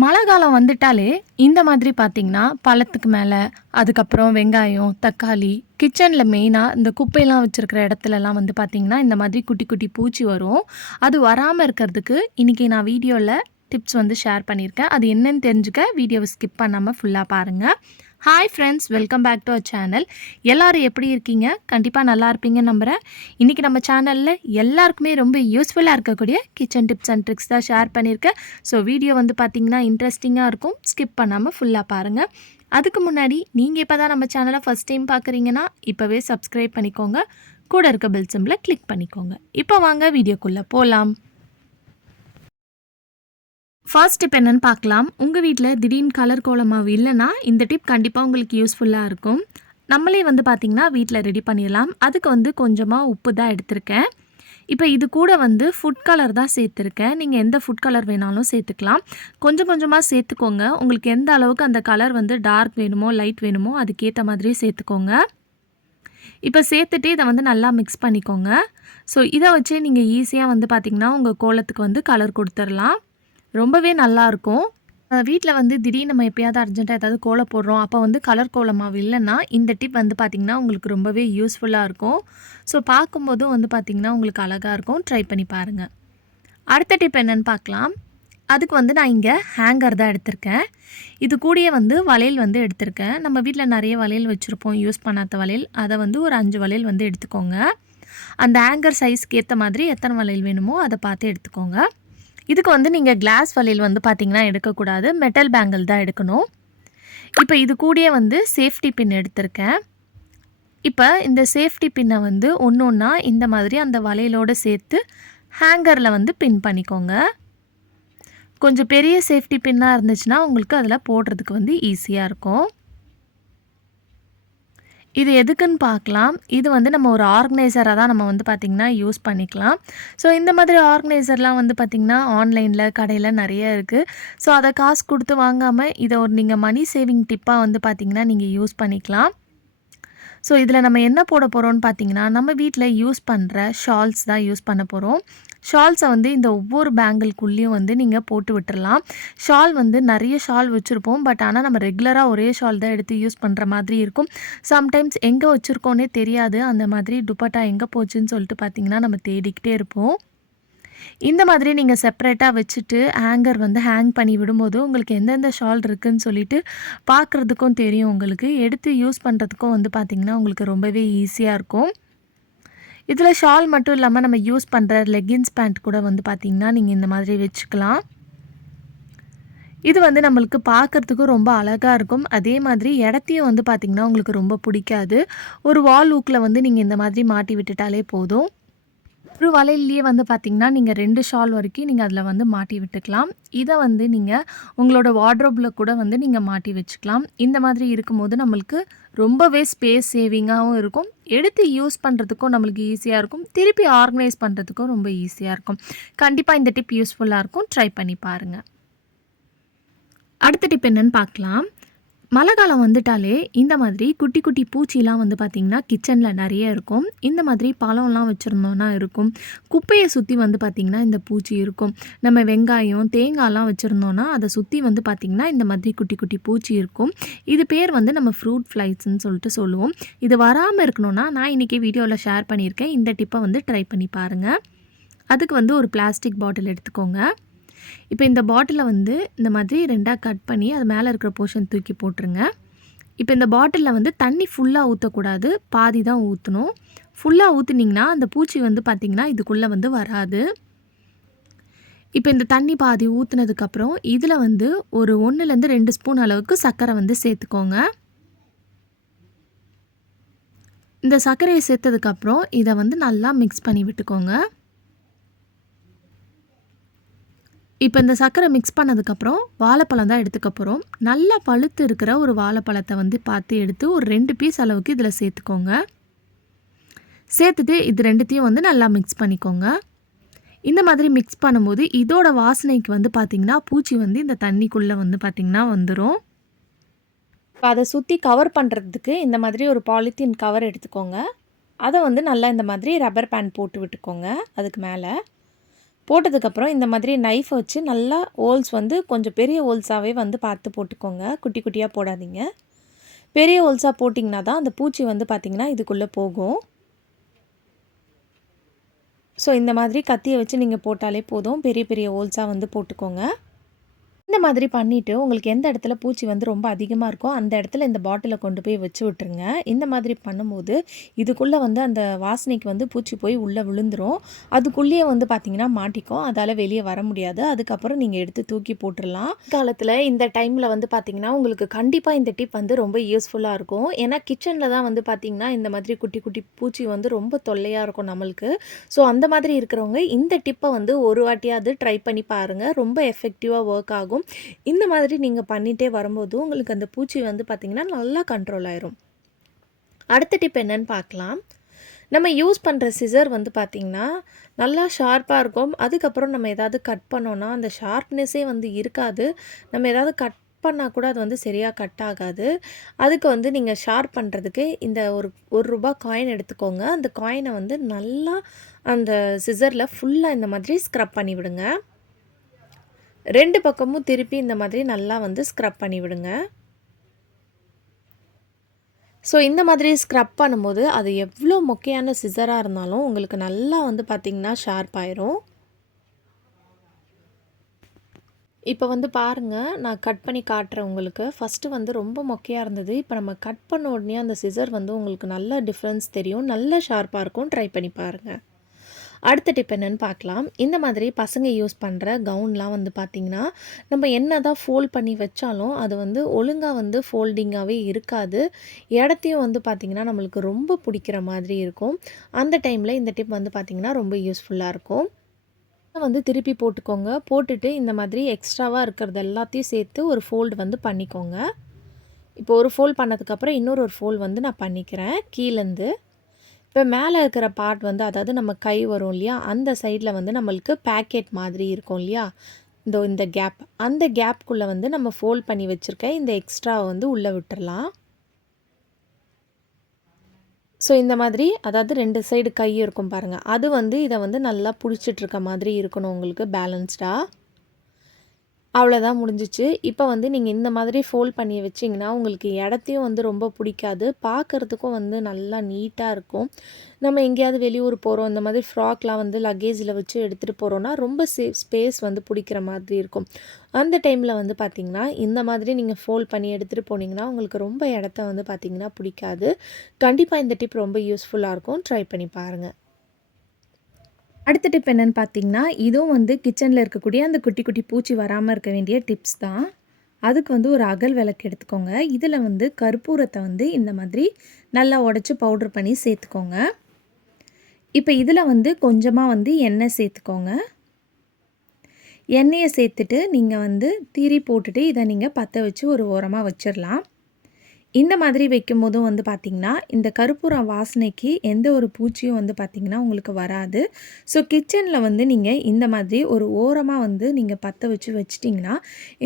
மழை காலம் வந்துட்டாலே இந்த மாதிரி பார்த்தீங்கன்னா பழத்துக்கு மேலே அதுக்கப்புறம் வெங்காயம் தக்காளி கிச்சனில் மெயினாக இந்த குப்பையெல்லாம் வச்சுருக்கிற இடத்துலலாம் வந்து பார்த்திங்கன்னா இந்த மாதிரி குட்டி குட்டி பூச்சி வரும். அது வராமல் இருக்கிறதுக்கு இன்றைக்கி நான் வீடியோவில் டிப்ஸ் வந்து ஷேர் பண்ணியிருக்கேன். அது என்னன்னு தெரிஞ்சுக்க வீடியோவை ஸ்கிப் பண்ணாமல் ஃபுல்லாக பாருங்கள் hi friends welcome back to our channel எல்லோரும் எப்படி இருக்கீங்க? கண்டிப்பாக நல்லா இருப்பீங்கன்னு நம்புகிறேன் இன்றைக்கி நம்ம சேனலில் எல்லாருக்குமே ரொம்ப யூஸ்ஃபுல்லாக இருக்கக்கூடிய கிச்சன் டிப்ஸ் அண்ட் ட்ரிக்ஸ் தான் ஷேர் பண்ணியிருக்கேன். ஸோ வீடியோ வந்து பார்த்திங்கன்னா இன்ட்ரெஸ்டிங்காக இருக்கும். ஸ்கிப் பண்ணாமல் ஃபுல்லாக பாருங்கள் அதுக்கு முன்னாடி நீங்கள் இப்போ தான் நம்ம சேனலை ஃபஸ்ட் டைம் பார்க்குறீங்கன்னா இப்போவே சப்ஸ்கிரைப் பண்ணிக்கோங்க. கூட இருக்க பெல் சிம்பில் கிளிக் பண்ணிக்கோங்க. இப்போ வாங்க வீடியோக்குள்ளே போகலாம் ஃபர்ஸ்ட் டிப் என்னன்னு பார்க்கலாம். உங்கள் வீட்டில் திடீர்னு கலர் கோலமாவு இல்லைன்னா இந்த டிப் கண்டிப்பாக உங்களுக்கு யூஸ்ஃபுல்லாக இருக்கும். நம்மளே வந்து பார்த்திங்கன்னா வீட்டில் ரெடி பண்ணிடலாம். அதுக்கு வந்து கொஞ்சமாக உப்பு தான் எடுத்திருக்கேன். இப்போ இது கூட வந்து ஃபுட் கலர் தான் சேர்த்துருக்கேன். நீங்கள் எந்த ஃபுட் கலர் வேணாலும் சேர்த்துக்கலாம். கொஞ்சம் கொஞ்சமாக சேர்த்துக்கோங்க. உங்களுக்கு எந்த அளவுக்கு அந்த கலர் வந்து டார்க் வேணுமோ லைட் வேணுமோ அதுக்கேற்ற மாதிரி சேர்த்துக்கோங்க. இப்போ சேர்த்துட்டு இதை வந்து நல்லா மிக்ஸ் பண்ணிக்கோங்க. ஸோ இதை வச்சே நீங்கள் ஈஸியாக வந்து பார்த்திங்கன்னா உங்கள் கோலத்துக்கு வந்து கலர் கொடுத்துடலாம். ரொம்பவே நல்லாயிருக்கும் வீட்டில் வந்து திடீர்னு நம்ம எப்பயாவது அர்ஜென்ட்டாக ஏதாவது கோலம் போடுறோம். அப்போ வந்து கலர் கோலமாவு இல்லைன்னா இந்த டிப் வந்து பார்த்திங்கன்னா உங்களுக்கு ரொம்பவே யூஸ்ஃபுல்லாக இருக்கும். ஸோ பார்க்கும்போதும் வந்து பார்த்திங்கன்னா உங்களுக்கு அழகாக இருக்கும். ட்ரை பண்ணி பாருங்கள் அடுத்த டிப் என்னென்னு பார்க்கலாம் அதுக்கு வந்து நான் இங்கே ஹேங்கர் தான் எடுத்திருக்கேன். இது கூடயே வந்து வளையல் வந்து எடுத்திருக்கேன். நம்ம வீட்டில் நிறைய வளையல் வச்சுருப்போம். யூஸ் பண்ணாத வளையல். அதை வந்து ஒரு அஞ்சு வளையல் வந்து எடுத்துக்கோங்க. அந்த ஹேங்கர் சைஸ்க்கு ஏற்ற மாதிரி எத்தனை வளையல் வேணுமோ அதை பார்த்து எடுத்துக்கோங்க. இதுக்கு வந்து நீங்கள் கிளாஸ் வலையில் வந்து பார்த்தீங்கன்னா எடுக்கக்கூடாது. மெட்டல் பேங்கிள் தான் எடுக்கணும். இப்போ இது கூடயே வந்து சேஃப்டி பின் எடுத்திருக்கேன். இப்போ இந்த சேஃப்டி பின்னை வந்து ஒன்று ஒன்றா இந்த மாதிரி அந்த வளையலோடு சேர்த்து ஹேங்கரில் வந்து பின் பண்ணிக்கோங்க. கொஞ்சம் பெரிய சேஃப்டி பின்னாக இருந்துச்சுன்னா உங்களுக்கு அதில் போடுறதுக்கு வந்து ஈஸியாக இருக்கும். இது எதுக்குன்னு பார்க்கலாம். இது வந்து நம்ம ஒரு ஆர்கனைசராக தான் நம்ம வந்து பார்த்திங்கன்னா யூஸ் பண்ணிக்கலாம். ஸோ இந்த மாதிரி ஆர்கனைசர்லாம் வந்து பார்த்திங்கன்னா ஆன்லைனில் கடையில் நிறைய இருக்குது ஸோ அதை காசு கொடுத்து வாங்காமல் இதை ஒரு நீங்கள் மணி சேவிங் டிப்பாக வந்து பார்த்திங்கன்னா நீங்கள் யூஸ் பண்ணிக்கலாம். ஸோ இதில் நம்ம என்ன போட போகிறோம்னு பார்த்தீங்கன்னா நம்ம வீட்டில் யூஸ் பண்ணுற ஷால்ஸ் தான் யூஸ் பண்ண போகிறோம் ஷால்ஸை வந்து இந்த ஒவ்வொரு பேங்கிள்குள்ளேயும் வந்து நீங்கள் போட்டு விட்டுடலாம் ஷால் வந்து நிறைய ஷால் வச்சுருப்போம். பட் ஆனால் நம்ம ரெகுலராக ஒரே ஷால் தான் எடுத்து யூஸ் பண்ணுற மாதிரி இருக்கும். சம்டைம்ஸ் எங்கே வச்சுருக்கோன்னே தெரியாது. அந்த மாதிரி துப்பட்டா எங்கே போச்சுன்னு சொல்லிட்டு பார்த்தீங்கன்னா நம்ம தேடிக்கிட்டே இருப்போம். இந்த மாதிரி நீங்கள் செப்பரேட்டாக வச்சுட்டு ஹேங்கர் வந்து ஹேங் பண்ணி விடும்போது உங்களுக்கு எந்தெந்த ஷால் இருக்குதுன்னு சொல்லிட்டு பார்க்குறதுக்கும் தெரியும். உங்களுக்கு எடுத்து யூஸ் பண்ணுறதுக்கும் வந்து பார்த்திங்கன்னா உங்களுக்கு ரொம்பவே ஈஸியாக இருக்கும். இதில் ஷால் மட்டும் இல்லாமல் நம்ம யூஸ் பண்ணுற லெகின்ஸ் பேண்ட் கூட வந்து பார்த்திங்கன்னா நீங்கள் இந்த மாதிரி வச்சுக்கலாம். இது வந்து நம்மளுக்கு பார்க்குறதுக்கும் ரொம்ப அழகாக இருக்கும். அதே மாதிரி இடத்தையும் வந்து பார்த்திங்கன்னா உங்களுக்கு ரொம்ப பிடிக்காது. ஒரு வால் ஊக்கில் வந்து நீங்கள் இந்த மாதிரி மாட்டி விட்டுட்டாலே போதும். ஒரு வலையிலேயே வந்து பார்த்திங்கன்னா நீங்கள் ரெண்டு ஷால் வரைக்கும் நீங்கள் அதில் வந்து மாட்டி விட்டுக்கலாம். இதை வந்து நீங்கள் உங்களோட வார்ட்ரோப்பில் கூட வந்து நீங்கள் மாட்டி வச்சுக்கலாம். இந்த மாதிரி இருக்கும்போது நம்மளுக்கு ரொம்பவே ஸ்பேஸ் சேவிங்காகவும் இருக்கும். எடுத்து யூஸ் பண்ணுறதுக்கும் நம்மளுக்கு ஈஸியாக இருக்கும். திருப்பி ஆர்கனைஸ் பண்ணுறதுக்கும் ரொம்ப ஈஸியாக இருக்கும். கண்டிப்பாக இந்த டிப் யூஸ்ஃபுல்லாக இருக்கும். ட்ரை பண்ணி பாருங்கள் அடுத்த டிப் என்னென்னு பார்க்கலாம். மழை காலம் வந்துட்டாலே இந்த மாதிரி குட்டி குட்டி பூச்சிலாம் வந்து பார்த்திங்கன்னா கிச்சனில் நிறைய இருக்கும். இந்த மாதிரி பழம்லாம் வச்சுருந்தோன்னா இருக்கும். குப்பையை சுற்றி வந்து பார்த்திங்கன்னா இந்த பூச்சி இருக்கும். நம்ம வெங்காயம் தேங்காய்லாம் வச்சுருந்தோன்னா அதை சுற்றி வந்து பார்த்திங்கன்னா இந்த மாதிரி குட்டி குட்டி பூச்சி இருக்கும். இது பேர் வந்து நம்ம ஃப்ரூட் ஃப்ளைட்ஸ்ன்னு சொல்லிட்டு சொல்லுவோம். இது வராமல் இருக்கணும்னா நான் இன்றைக்கி வீடியோவில் ஷேர் பண்ணியிருக்கேன். இந்த டிப்பை வந்து ட்ரை பண்ணி பாருங்கள் அதுக்கு வந்து ஒரு பிளாஸ்டிக் பாட்டில் எடுத்துக்கோங்க. இப்போ இந்த பாட்டிலை வந்து இந்த மாதிரி ரெண்டாக கட் பண்ணி அது மேலே இருக்கிற போர்ஷன் தூக்கி போட்டுருங்க. இப்போ இந்த பாட்டிலில் வந்து தண்ணி ஃபுல்லாக ஊற்றக்கூடாது பாதி தான் ஊற்றணும் ஃபுல்லாக ஊற்றுனிங்கன்னா அந்த பூச்சி வந்து பார்த்திங்கன்னா இதுக்குள்ளே வந்து வராது. இப்போ இந்த தண்ணி பாதி ஊற்றுனதுக்கப்புறம் இதில் வந்து ஒரு ஒன்றுலேருந்து ரெண்டு ஸ்பூன் அளவுக்கு சர்க்கரை வந்து சேர்த்துக்கோங்க. இந்த சர்க்கரையை சேர்த்ததுக்கப்புறம் இதை வந்து நல்லா மிக்ஸ் பண்ணி விட்டுக்கோங்க. இப்போ இந்த சர்க்கரை மிக்ஸ் பண்ணதுக்கப்புறம் வாழைப்பழம் தான் எடுத்துக்க போகிறோம் நல்லா பழுத்து இருக்கிற ஒரு வாழைப்பழத்தை வந்து பார்த்து எடுத்து ஒரு ரெண்டு பீஸ் அளவுக்கு இதில் சேர்த்துக்கோங்க. சேர்த்துட்டு இது ரெண்டுத்தையும் வந்து நல்லா மிக்ஸ் பண்ணிக்கோங்க. இந்த மாதிரி மிக்ஸ் பண்ணும்போது இதோட வாசனைக்கு வந்து பார்த்திங்கன்னா பூச்சி வந்து இந்த தண்ணிக்குள்ளே வந்து பார்த்திங்கன்னா வந்துடும் அதை சுற்றி கவர் பண்ணுறதுக்கு இந்த மாதிரி ஒரு பாலித்தீன் கவர் எடுத்துக்கோங்க. அதை வந்து நல்லா இந்த மாதிரி ரப்பர் பேண்ட் போட்டு விட்டுக்கோங்க அதுக்கு மேலே. போட்டதுக்கப்புறம் இந்த மாதிரி நைஃப் வச்சு நல்லா ஹோல்ஸ் வந்து கொஞ்சம் பெரிய ஹோல்ஸாகவே வந்து பார்த்து போட்டுக்கோங்க. குட்டி குட்டியாக போடாதீங்க. பெரிய ஹோல்ஸாக போட்டிங்கன்னா தான் அந்த பூச்சி வந்து பார்த்திங்கன்னா இதுக்குள்ளே போகும். ஸோ இந்த மாதிரி கத்தியை வச்சு நீங்கள் போட்டாலே போதும். பெரிய பெரிய ஹோல்ஸாக வந்து போட்டுக்கோங்க. இந்த மாதிரி பண்ணிவிட்டு உங்களுக்கு எந்த இடத்துல பூச்சி வந்து ரொம்ப அதிகமாக இருக்கோ அந்த இடத்துல இந்த பாட்டிலை கொண்டு போய் வச்சு விட்டுருங்க. இந்த மாதிரி பண்ணும்போது இதுக்குள்ளே வந்து அந்த வாசனைக்கு வந்து பூச்சி போய் உள்ளே விழுந்துரும். அதுக்குள்ளேயே வந்து பார்த்திங்கன்னா மாட்டிக்கும். அதால் வெளியே வர முடியாது. அதுக்கப்புறம் நீங்கள் எடுத்து தூக்கி போட்டுடலாம் காலத்தில் இந்த டைமில் வந்து பார்த்திங்கன்னா உங்களுக்கு கண்டிப்பாக இந்த டிப் வந்து ரொம்ப யூஸ்ஃபுல்லாக இருக்கும். ஏன்னா கிச்சனில் தான் வந்து பார்த்திங்கன்னா இந்த மாதிரி குட்டி குட்டி பூச்சி வந்து ரொம்ப தொல்லையாக இருக்கும் நம்மளுக்கு. ஸோ அந்த மாதிரி இருக்கிறவங்க இந்த டிப்பை வந்து ஒரு வாட்டியாவது ட்ரை பண்ணி பாருங்கள் ரொம்ப எஃபெக்டிவாக ஒர்க் ஆகும். இந்த மாதிரி நீங்கள் பண்ணிகிட்டே வரும்போது உங்களுக்கு அந்த பூச்சி வந்து பார்த்திங்கன்னா நல்லா கண்ட்ரோல் ஆயிரும். அடுத்த டிப் என்னன்னு பார்க்கலாம் நம்ம யூஸ் பண்ணுற சிசர் வந்து பார்த்திங்கன்னா நல்லா ஷார்ப்பாக இருக்கும். அதுக்கப்புறம் நம்ம எதாவது கட் பண்ணோன்னா அந்த ஷார்ப்னஸே வந்து இருக்காது. நம்ம எதாவது கட் பண்ணால் கூட அது வந்து சரியாக கட் ஆகாது. அதுக்கு வந்து நீங்கள் ஷார்ப் பண்ணுறதுக்கு இந்த ஒரு ஒரு ரூபா காயின் எடுத்துக்கோங்க. அந்த காயினை வந்து நல்லா அந்த சிசரில் ஃபுல்லாக இந்த மாதிரி ஸ்க்ரப் பண்ணி விடுங்க ரெண்டு பக்கமும் திருப்பி இந்த மாதிரி நல்லா வந்து ஸ்க்ரப் பண்ணி விடுங்க. ஸோ இந்த மாதிரி ஸ்க்ரப் பண்ணும்போது அது எவ்வளோ மொக்கையான சிசராக இருந்தாலும் உங்களுக்கு நல்லா வந்து பார்த்திங்கன்னா ஷார்ப் ஆயிரும். இப்போ வந்து பாருங்கள் நான் கட் பண்ணி காட்டுறேன் உங்களுக்கு. ஃபஸ்ட்டு வந்து ரொம்ப மொக்கையாக இருந்தது. இப்போ நம்ம கட் பண்ண உடனே அந்த சிசர் வந்து உங்களுக்கு நல்ல டிஃப்ரென்ஸ் தெரியும். நல்ல ஷார்ப்பாக இருக்கும். ட்ரை பண்ணி பாருங்கள் அடுத்த டிப் என்னென்னு பார்க்கலாம். இந்த மாதிரி பசங்க யூஸ் பண்ணுற கவுன்லாம் வந்து பார்த்திங்கன்னா நம்ம என்ன தான் ஃபோல்ட் பண்ணி வச்சாலும் அது வந்து ஒழுங்காக வந்து ஃபோல்டிங்காகவே இருக்காது. இடத்தையும் வந்து பார்த்திங்கன்னா நம்மளுக்கு ரொம்ப பிடிக்கிற மாதிரி இருக்கும். அந்த டைமில் இந்த டிப் வந்து பார்த்திங்கன்னா ரொம்ப யூஸ்ஃபுல்லாக இருக்கும். வந்து திருப்பி போட்டுக்கோங்க. போட்டுட்டு இந்த மாதிரி எக்ஸ்ட்ராவாக இருக்கிறது எல்லாத்தையும் சேர்த்து ஒரு ஃபோல்டு வந்து பண்ணிக்கோங்க. இப்போ ஒரு ஃபோல்ட் பண்ணதுக்கப்புறம் இன்னொரு ஒரு ஃபோல்ட் வந்து நான் பண்ணிக்கிறேன். கீழேருந்து இப்போ மேலே இருக்கிற பார்ட் வந்து அதாவது நம்ம கை வரும் இல்லையா? அந்த சைடில் வந்து நம்மளுக்கு பேக்கெட் மாதிரி இருக்கும் இல்லையா? இந்த இந்த கேப் அந்த கேப்குள்ளே வந்து நம்ம ஃபோல்ட் பண்ணி வச்சுருக்க இந்த எக்ஸ்ட்ராவை வந்து உள்ளே விட்டுடலாம் ஸோ இந்த மாதிரி அதாவது ரெண்டு சைடு கை இருக்கும் பாருங்கள் அது வந்து இதை வந்து நல்லா பிடிச்சிட்ருக்க மாதிரி இருக்கணும் உங்களுக்கு பேலன்ஸ்டாக அவ்வளோதான் முடிஞ்சிச்சு. இப்போ வந்து நீங்கள் இந்த மாதிரி ஃபோல்ட் பண்ணி வச்சிங்கன்னா உங்களுக்கு இடத்தையும் வந்து ரொம்ப பிடிக்காது. பார்க்குறதுக்கும் வந்து நல்லா நீட்டாக இருக்கும். நம்ம எங்கேயாவது வெளியூர் போகிறோம் இந்த மாதிரி ஃப்ராக்லாம் வந்து லக்கேஜில் வச்சு எடுத்துகிட்டு போகிறோன்னா ரொம்ப சேஃப் ஸ்பேஸ் வந்து பிடிக்கிற மாதிரி இருக்கும். அந்த டைமில் வந்து பார்த்திங்கன்னா இந்த மாதிரி நீங்கள் ஃபோல்ட் பண்ணி எடுத்துகிட்டு போனீங்கன்னா உங்களுக்கு ரொம்ப இடத்த வந்து பார்த்திங்கன்னா பிடிக்காது. கண்டிப்பாக இந்த டிப் ரொம்ப யூஸ்ஃபுல்லாக இருக்கும். ட்ரை பண்ணி பாருங்கள் அடுத்த டிப் என்னென்னு பார்த்தீங்கன்னா இதுவும் வந்து கிச்சனில் இருக்கக்கூடிய அந்த குட்டி குட்டி பூச்சி வராமல் இருக்க வேண்டிய டிப்ஸ் தான். அதுக்கு வந்து ஒரு அகல் விளக்கு எடுத்துக்கோங்க. இதில் வந்து கற்பூரத்தை வந்து இந்த மாதிரி நல்லா உடச்சி பவுட்ரு பண்ணி சேர்த்துக்கோங்க. இப்போ இதில் வந்து கொஞ்சமாக வந்து எண்ணெய் சேர்த்துக்கோங்க. எண்ணெயை சேர்த்துட்டு நீங்கள் வந்து தீரி போட்டுட்டு இதை நீங்கள் பற்ற வச்சு ஒரு ஓரமாக வச்சிடலாம் இந்த மாதிரி வைக்கும் போதும் வந்து பார்த்திங்கன்னா இந்த கருப்பூரம் வாசனைக்கு எந்த ஒரு பூச்சியும் வந்து பார்த்திங்கன்னா உங்களுக்கு வராது. ஸோ கிச்சனில் வந்து நீங்கள் இந்த மாதிரி ஒரு ஓரமாக வந்து நீங்கள் பற்ற வச்சு வச்சிட்டிங்கன்னா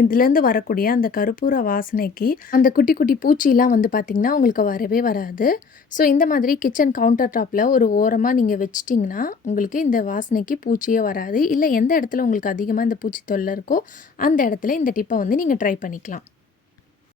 இதுலேருந்து வரக்கூடிய அந்த கருப்பூர வாசனைக்கு அந்த குட்டி குட்டி பூச்சிலாம் வந்து பார்த்திங்கன்னா உங்களுக்கு வரவே வராது. ஸோ இந்த மாதிரி கிச்சன் கவுண்டர் டாப்பில் ஒரு ஓரமாக நீங்கள் வச்சிட்டிங்கன்னா உங்களுக்கு இந்த வாசனைக்கு பூச்சியே வராது. இல்லை எந்த இடத்துல உங்களுக்கு அதிகமாக இந்த பூச்சி தொல்லை இருக்கோ அந்த இடத்துல இந்த டிப்பை வந்து நீங்கள் ட்ரை பண்ணிக்கலாம்.